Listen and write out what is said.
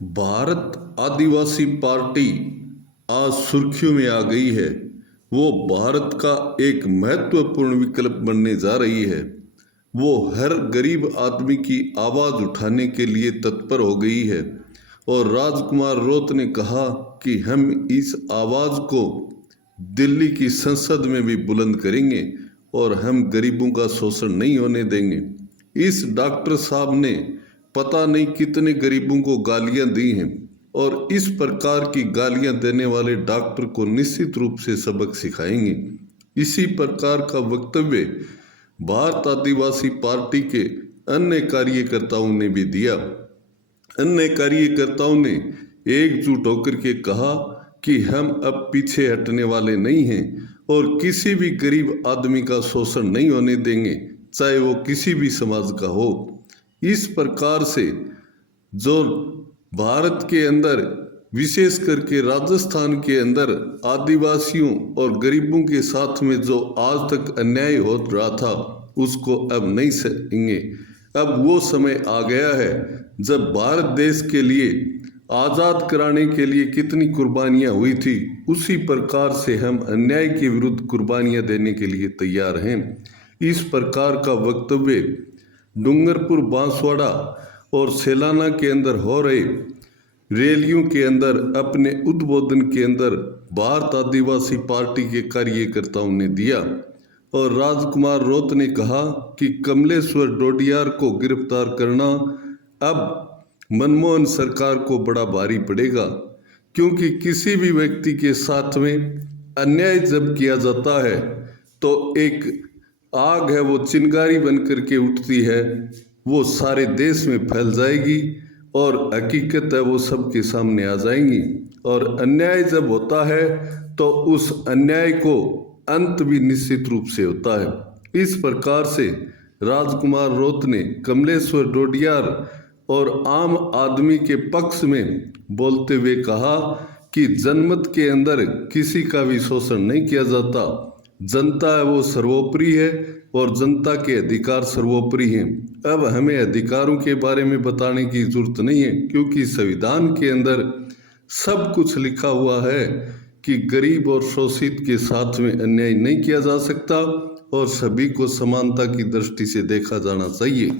भारत आदिवासी party आज सुर्खियों में आ गई है। वो भारत का एक महत्वपूर्ण विकल्प बनने जा रही है। वो हर गरीब आदमी की आवाज़ उठाने के लिए तत्पर हो गई है और राजकुमार रौत ने कहा कि हम इस आवाज़ को दिल्ली की संसद में भी बुलंद करेंगे और हम गरीबों का शोषण नहीं होने देंगे। इस डॉक्टर साहब ने पता नहीं कितने गरीबों को गालियां दी हैं और इस प्रकार की गालियां देने वाले डॉक्टर को निश्चित रूप से सबक सिखाएंगे। इसी प्रकार का वक्तव्य भारत आदिवासी पार्टी के अन्य कार्यकर्ताओं ने भी दिया। अन्य कार्यकर्ताओं ने एकजुट होकर के कहा कि हम अब पीछे हटने वाले नहीं हैं और किसी भी गरीब आदमी का शोषण नहीं होने देंगे, चाहे वो किसी भी समाज का हो। इस प्रकार से जो भारत के अंदर विशेष करके राजस्थान के अंदर आदिवासियों और गरीबों के साथ में जो आज तक अन्याय हो रहा था उसको अब नहीं सहेंगे। अब वो समय आ गया है जब भारत देश के लिए आज़ाद कराने के लिए कितनी कुर्बानियां हुई थी, उसी प्रकार से हम अन्याय के विरुद्ध कुर्बानियां देने के लिए तैयार हैं। इस प्रकार का वक्तव्य डूंगरपुर, बांसवाड़ा और सेलाना के अंदर हो रहे रैलियों के अंदर अपने उद्बोधन के अंदर भारत आदिवासी पार्टी के कार्यकर्ताओं ने दिया और राजकुमार रौत ने कहा कि कमलेश्वर डोडियार को गिरफ्तार करना अब मनमोहन सरकार को बड़ा भारी पड़ेगा, क्योंकि किसी भी व्यक्ति के साथ में अन्याय जब किया जाता है तो एक आग है वो चिंगारी बन करके उठती है, वो सारे देश में फैल जाएगी और हकीकत है वो सबके सामने आ जाएंगी। और अन्याय जब होता है तो उस अन्याय को अंत भी निश्चित रूप से होता है। इस प्रकार से राजकुमार रौत ने कमलेश्वर डोडियार और आम आदमी के पक्ष में बोलते हुए कहा कि जनमत के अंदर किसी का भी शोषण नहीं किया जाता। जनता है वो सर्वोपरि है और जनता के अधिकार सर्वोपरि हैं। अब हमें अधिकारों के बारे में बताने की जरूरत नहीं है, क्योंकि संविधान के अंदर सब कुछ लिखा हुआ है कि गरीब और शोषित के साथ में अन्याय नहीं किया जा सकता और सभी को समानता की दृष्टि से देखा जाना चाहिए।